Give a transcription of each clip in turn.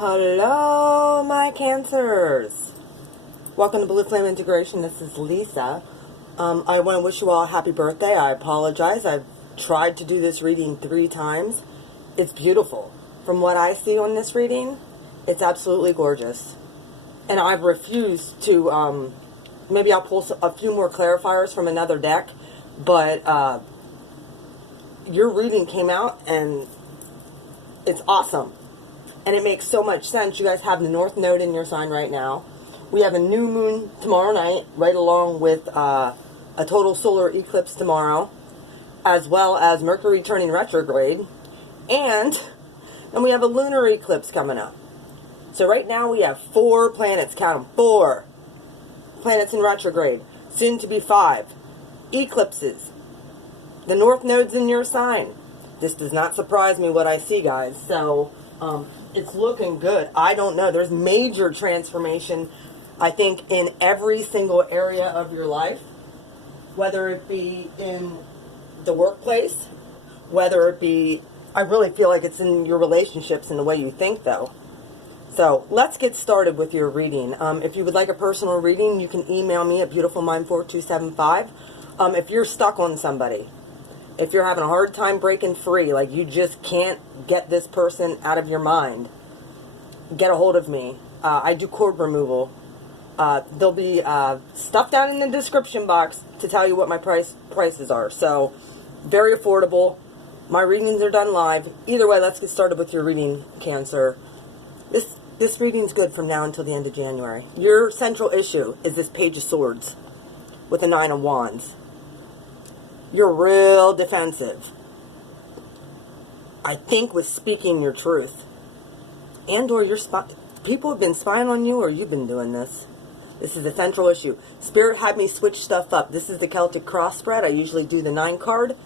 Hello, my Cancers. Welcome to Blue Flame Integration. This is Lisa. I want to wish you all a happy birthday. I apologize. I've tried to do this reading 3 times. It's beautiful. From what I see on this reading, it's absolutely gorgeous. And I've refused to, maybe I'll pull a few more clarifiers from another deck, but your reading came out and it's awesome. And it makes so much sense. You guys have the North Node in your sign right now. We have a new moon tomorrow night, right along with a total solar eclipse tomorrow, as well as Mercury turning retrograde. And we have a lunar eclipse coming up. So right now we have 4 planets, count them, 4 planets in retrograde, soon to be 5. Eclipses. The North Node's in your sign. This does not surprise me what I see, guys. So, it's looking good. I don't know. There's major transformation, I think, in every single area of your life. Whether it be in the workplace, whether it be, I really feel like it's in your relationships and the way you think, though. So, let's get started with your reading. If you would like a personal reading, you can email me at beautifulmind4275. If you're stuck on somebody, if you're having a hard time breaking free, like you just can't get this person out of your mind, get a hold of me. I do cord removal. There'll be stuff down in the description box to tell you what my prices are. So, very affordable. My readings are done live. Either way, let's get started with your reading, Cancer. This reading's good from now until the end of January. Your central issue is this Page of Swords with the 9 of Wands. You're real defensive. I think with speaking your truth. And or people have been spying on you, or you've been doing this. This is the central issue. Spirit had me switch stuff up. This is the Celtic cross spread. I usually do the 9 card.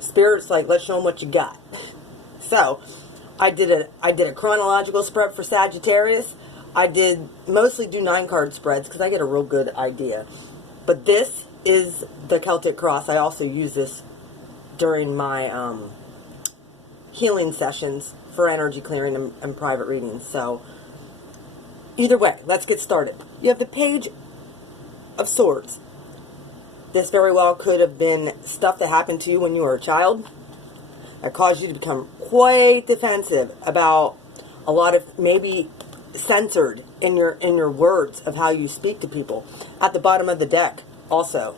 Spirit's like, let's show them what you got. So, I did a chronological spread for Sagittarius. I did mostly do 9 card spreads because I get a real good idea. But this is the Celtic cross. I also use this during my healing sessions for energy clearing and private readings. So, either way, let's get started. You have the Page of Swords. This very well could have been stuff that happened to you when you were a child that caused you to become quite defensive about a lot of, maybe censored in your words of how you speak to people. At the bottom of the deck also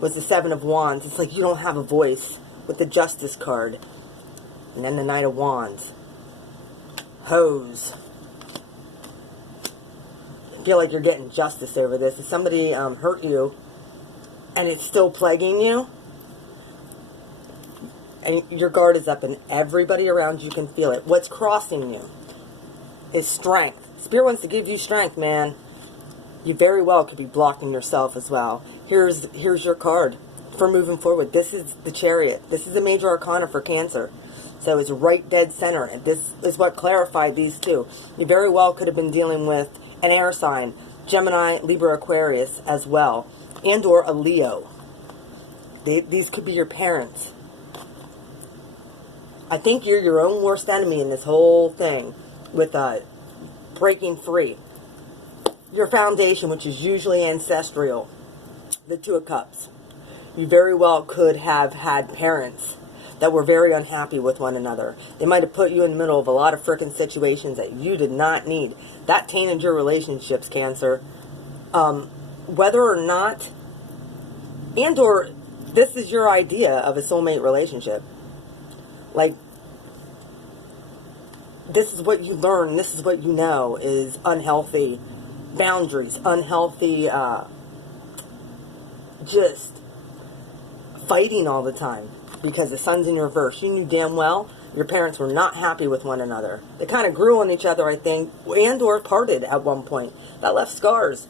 was the 7 of Wands. It's like you don't have a voice with the Justice card. And then the Knight of Wands. Hose. I feel like you're getting justice over this. If somebody hurt you and it's still plaguing you, and your guard is up and everybody around you can feel it, what's crossing you is strength. Spirit wants to give you strength, man. You very well could be blocking yourself as well. Here's your card for moving forward. This is the Chariot. This is a major arcana for Cancer. So it's right dead center. And this is what clarified these two. You very well could have been dealing with an air sign, Gemini, Libra, Aquarius as well, and or a Leo. These could be your parents. I think you're your own worst enemy in this whole thing with breaking free. Your foundation, which is usually ancestral, the 2 of Cups. You very well could have had parents that were very unhappy with one another. They might have put you in the middle of a lot of frickin' situations that you did not need. That tainted your relationships, Cancer. Whether or not, and or this is your idea of a soulmate relationship. Like, this is what you learn, this is what you know is unhealthy boundaries, unhealthy, just fighting all the time because the sun's in reverse. You knew damn well your parents were not happy with one another. They kind of grew on each other, I think, and or parted at one point. That left scars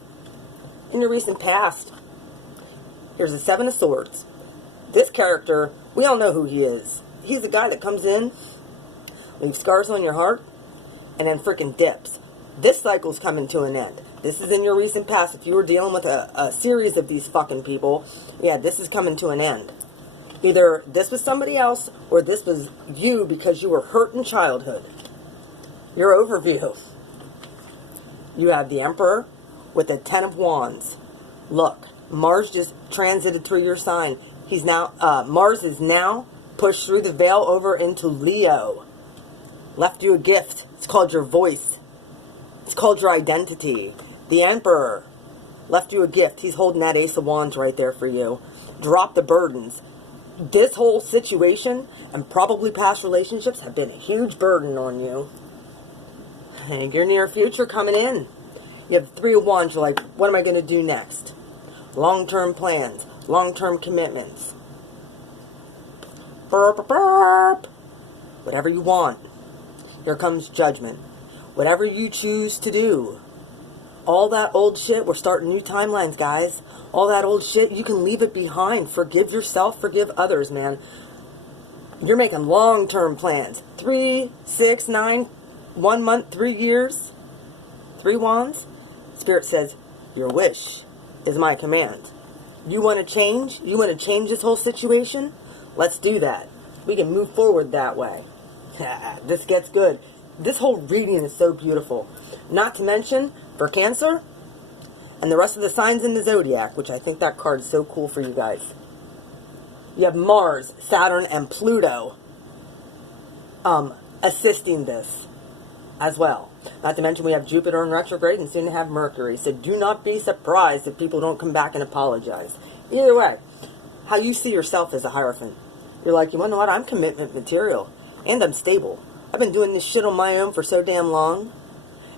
in your recent past. Here's the 7 of Swords. This character, we all know who he is. He's the guy that comes in, leaves scars on your heart, and then freaking dips. This cycle's coming to an end. This is in your recent past. If you were dealing with a series of these fucking people, yeah, this is coming to an end. Either this was somebody else, or this was you because you were hurt in childhood. your overview. You have the Emperor with the Ten of Wands. Look, Mars just transited through your sign. He's now, Mars is now pushed through the veil over into Leo. Left you a gift. It's called your voice. It's called your identity. The Emperor left you a gift. He's holding that Ace of Wands right there for you. Drop the burdens. This whole situation and probably past relationships have been a huge burden on you. And your near future coming in. You have the Three of Wands. You're like, what am I going to do next? Long-term plans. Long-term commitments. Burp, burp, burp. Whatever you want. Here comes Judgment. Whatever you choose to do. All that old shit, we're starting new timelines, guys. All that old shit, you can leave it behind. Forgive yourself, forgive others, man. You're making long-term plans. 3, 6, 9, 1 month, 3 years. 3 wands. Spirit says, your wish is my command. You want to change? You want to change this whole situation? Let's do that. We can move forward that way. This gets good. This whole reading is so beautiful. Not to mention, for Cancer, and the rest of the signs in the zodiac, which I think that card is so cool for you guys. You have Mars, Saturn, and Pluto assisting this as well. Not to mention we have Jupiter in retrograde and soon to have Mercury. So do not be surprised if people don't come back and apologize. Either way, how you see yourself as a Hierophant. You're like, you wanna know what? I'm commitment material. And I'm stable. I've been doing this shit on my own for so damn long.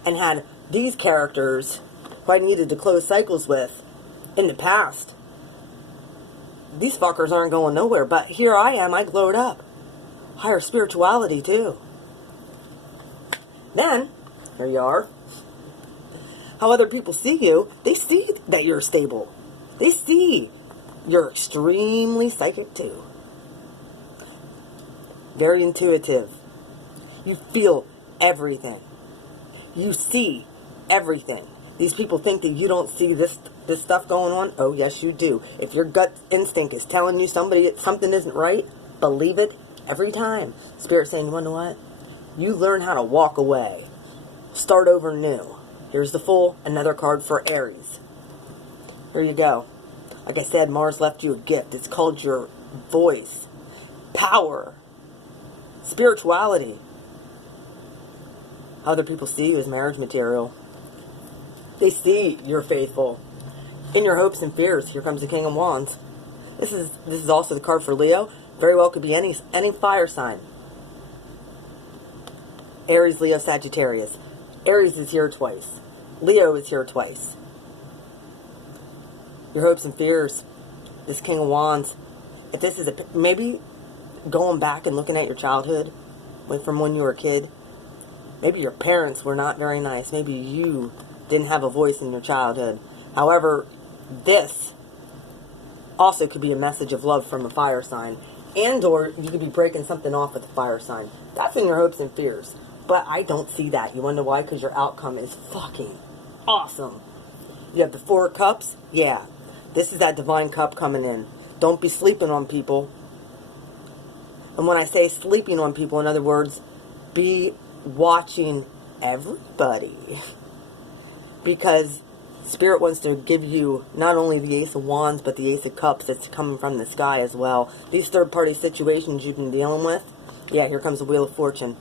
And had these characters who I needed to close cycles with in the past. These fuckers aren't going nowhere. But here I am. I glowed up. Higher spirituality too. Then, here you are. How other people see you, they see that you're stable. They see you're extremely psychic too. Very intuitive. You feel everything. You see everything. These people think that you don't see this stuff going on. Oh, yes, you do. If your gut instinct is telling you something isn't right, believe it every time. Spirit saying, you want to know what? You learn how to walk away. Start over new. Here's the Fool, another card for Aries. Here you go. Like I said, Mars left you a gift. It's called your voice. Power. Spirituality. Other people see you as marriage material. They see you're faithful. In your hopes and fears, here comes the King of Wands. This is also the card for Leo. Very well could be any fire sign. Aries, Leo, Sagittarius. Aries is here twice. Leo is here twice. Your hopes and fears. This King of Wands. If this is maybe going back and looking at your childhood, from when you were a kid. Maybe your parents were not very nice. Maybe you didn't have a voice in your childhood. However, this also could be a message of love from a fire sign. And or you could be breaking something off with a fire sign. That's in your hopes and fears. But I don't see that. You wonder why? Because your outcome is fucking awesome. You have the Four of Cups. Yeah. This is that divine cup coming in. Don't be sleeping on people. And when I say sleeping on people, in other words, be watching everybody. Because Spirit wants to give you not only the Ace of Wands, but the Ace of Cups that's coming from the sky as well. These third-party situations you've been dealing with, yeah, here comes the Wheel of Fortune.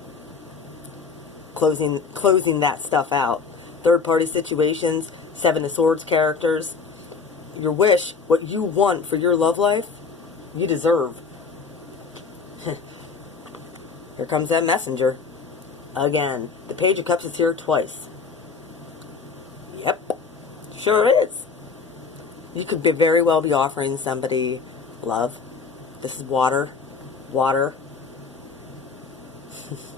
Closing that stuff out. Third-party situations, Seven of Swords characters. Your wish, what you want for your love life, you deserve. Here comes that messenger. Again, the Page of Cups is here twice. Yep, sure is. You could very well be offering somebody love. This is water. Water.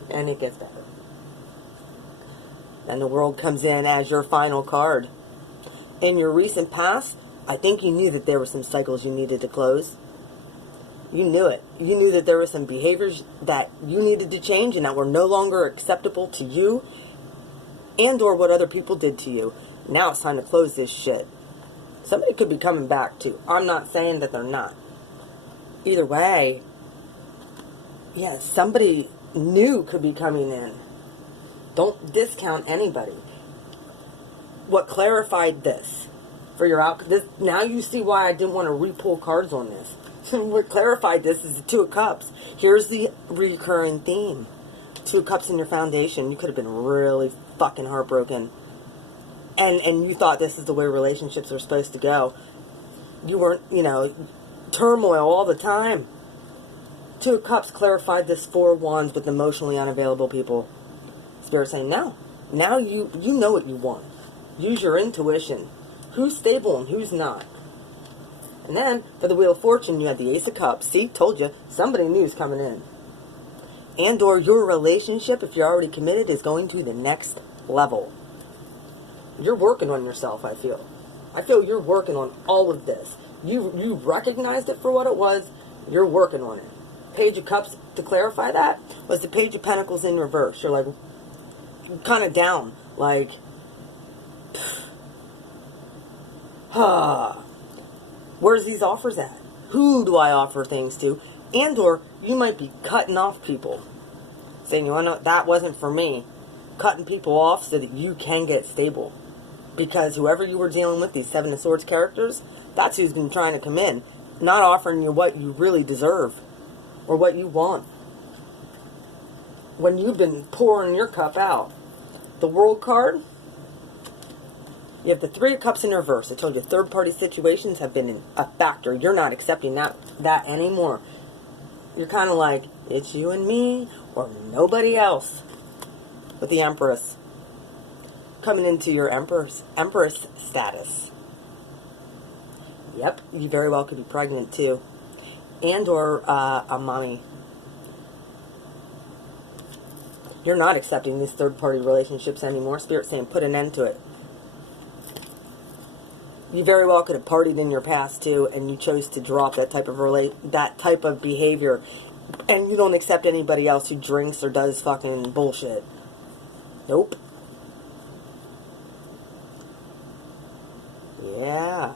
And it gets better. Then the World comes in as your final card. In your recent past, I think you knew that there were some cycles you needed to close. You knew it. You knew that there were some behaviors that you needed to change and that were no longer acceptable to you and or what other people did to you. Now it's time to close this shit. Somebody could be coming back too. I'm not saying that they're not. Either way, yeah, somebody new could be coming in. Don't discount anybody. What clarified this for your outcome? Now you see why I didn't want to re-pull cards on this. What clarified this is the Two of Cups. Here's the recurring theme. Two of Cups in your foundation. You could have been really fucking heartbroken. And you thought this is the way relationships are supposed to go. You weren't, turmoil all the time. Two of Cups clarified this Four of Wands with emotionally unavailable people. Spirit saying, no. Now you know what you want. Use your intuition. Who's stable and who's not. And then, for the Wheel of Fortune, you had the Ace of Cups. See, told you, somebody new is coming in. And or your relationship, if you're already committed, is going to the next level. You're working on yourself, I feel. I feel you're working on all of this. You recognized it for what it was. You're working on it. Page of Cups, to clarify that, was the Page of Pentacles in reverse. You're like, kind of down. Like, where's these offers at? Who do I offer things to? And or you might be cutting off people. Saying, that wasn't for me. Cutting people off so that you can get stable. Because whoever you were dealing with, these Seven of Swords characters, that's who's been trying to come in. Not offering you what you really deserve. Or what you want. When you've been pouring your cup out. The World card. You have the Three of Cups in reverse. I told you third-party situations have been a factor. You're not accepting that anymore. You're kind of like, it's you and me or nobody else. With the Empress. Coming into your Empress status. Yep, you very well could be pregnant too. And or a mommy. You're not accepting these third-party relationships anymore. Spirit saying put an end to it. You very well could have partied in your past too, and you chose to drop that type of behavior, and you don't accept anybody else who drinks or does fucking bullshit. Nope. Yeah.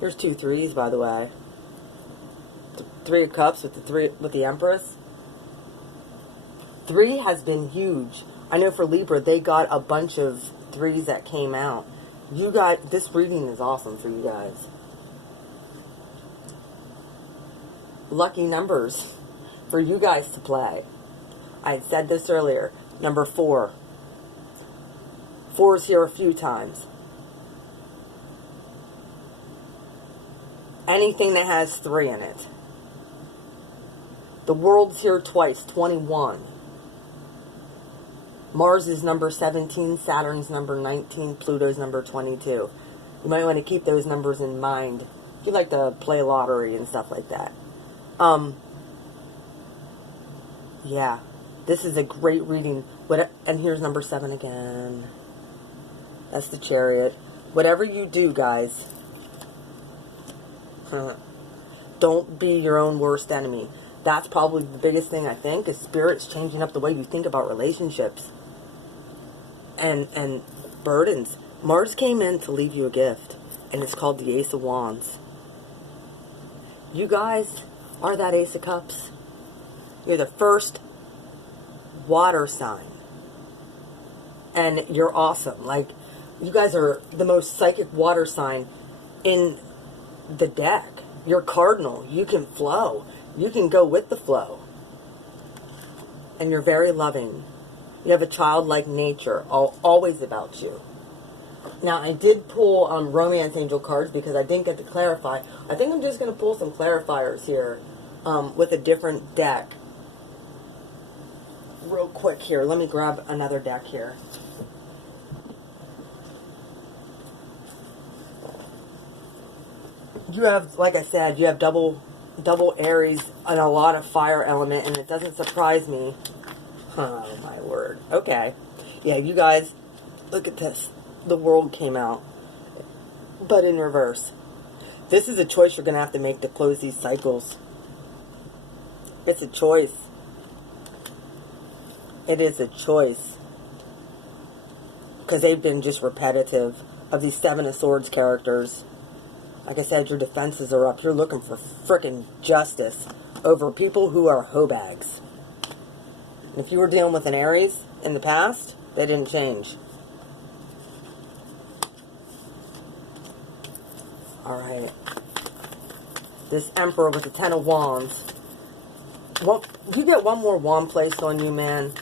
Here's 2 threes, by the way. Three of Cups with the Empress. 3 has been huge. I know for Libra, they got a bunch of 3s that came out. This reading is awesome for you guys. Lucky numbers for you guys to play. I had said this earlier. Number 4. 4 is here a few times. Anything that has 3 in it. The World's here twice, 21. Mars is number 17, Saturn's number 19, Pluto's number 22. You might want to keep those numbers in mind. If you like to play lottery and stuff like that. Yeah, this is a great reading. And here's number 7 again. That's the Chariot. Whatever you do, guys, don't be your own worst enemy. That's probably the biggest thing, I think, is Spirit's changing up the way you think about relationships. And burdens. Mars came in to leave you a gift, and it's called the Ace of Wands. You guys are that Ace of Cups. You're the first water sign. And you're awesome. Like, you guys are the most psychic water sign in the deck. You're cardinal. You can flow. You can go with the flow. And you're very loving. You have a childlike nature, always about you. Now, I did pull Romance Angel cards because I didn't get to clarify. I think I'm just going to pull some clarifiers here with a different deck. Real quick here. Let me grab another deck here. You have, like I said, you have double Aries and a lot of fire element, and it doesn't surprise me. Oh, my word. Okay. Yeah, you guys, look at this. The World came out, but in reverse. This is a choice you're going to have to make to close these cycles. It's a choice. It is a choice. Because they've been just repetitive of these Seven of Swords characters. Like I said, your defenses are up. You're looking for frickin' justice over people who are hoe bags. If you were dealing with an Aries, in the past, they didn't change. Alright. This Emperor with the 10 of Wands. Well, you get one more wand placed on you, man.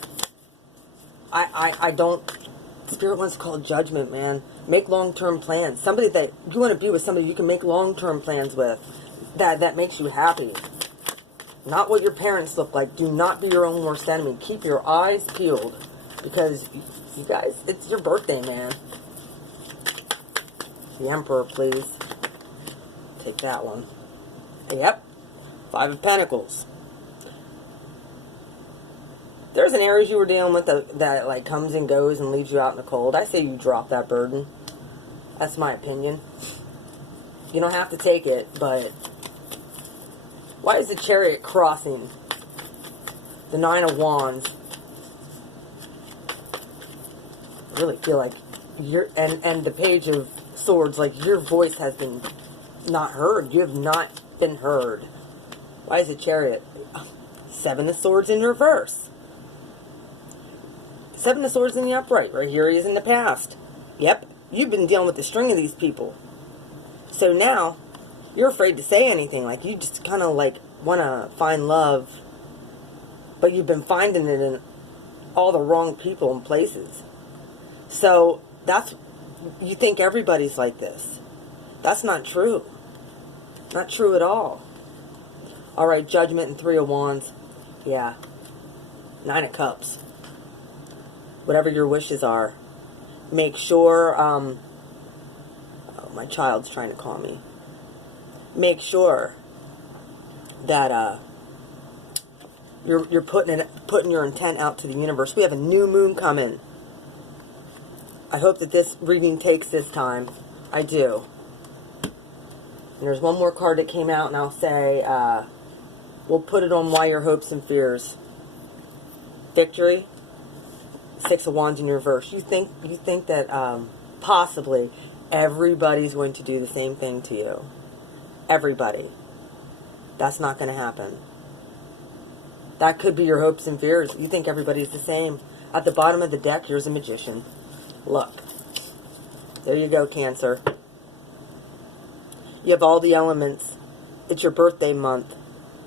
I don't... Spirit wants to call Judgment, man. Make long-term plans. Somebody that you want to be with, somebody you can make long-term plans with. That makes you happy. Not what your parents look like. Do not be your own worst enemy. Keep your eyes peeled. Because, you guys, it's your birthday, man. The Emperor, please. Take that one. Yep. 5 of Pentacles. There's an Aries you were dealing with that like comes and goes and leaves you out in the cold. I say you drop that burden. That's my opinion. You don't have to take it, but why is the Chariot crossing? The 9 of Wands. I really feel like and the Page of Swords, like your voice has been not heard. You have not been heard. Why is the Chariot? 7 of Swords in reverse. 7 of Swords in the upright. Right here he is in the past. Yep, you've been dealing with the string of these people. So now, you're afraid to say anything. Like, you just kind of, like, want to find love. But you've been finding it in all the wrong people and places. So, that's... You think everybody's like this. That's not true. Not true at all. Alright, Judgment and 3 of Wands. Yeah. 9 of Cups. Whatever your wishes are. Make sure, oh, my child's trying to call me. Make sure that, you're putting your intent out to the universe. We have a new moon coming. I hope that this reading takes this time. I do. And there's one more card that came out, and I'll say, we'll put it on Why Your Hopes and Fears. Victory. 6 of Wands in reverse. You think that possibly everybody's going to do the same thing to you. Everybody. That's not going to happen. That could be your hopes and fears. You think everybody's the same. At the bottom of the deck, here's a Magician. Look. There you go, Cancer. You have all the elements. It's your birthday month.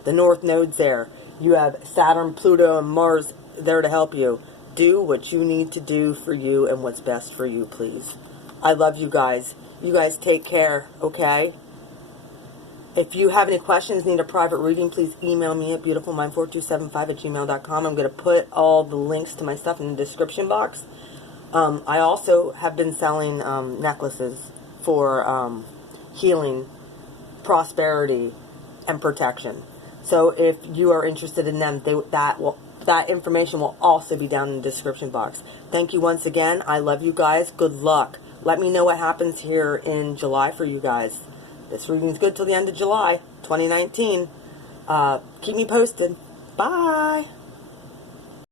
The North Node's there. You have Saturn, Pluto, and Mars there to help you. Do what you need to do for you and what's best for you, please. I love you guys. You guys take care, okay? If you have any questions, need a private reading, please email me at beautifulmind4275@gmail.com. I'm going to put all the links to my stuff in the description box. I also have been selling necklaces for healing, prosperity, and protection. So if you are interested in them, that information will also be down in the description box. Thank you once again. I love you guys. Good luck. Let me know what happens here in July for you guys. This reading's good till the end of July 2019. Keep me posted. Bye.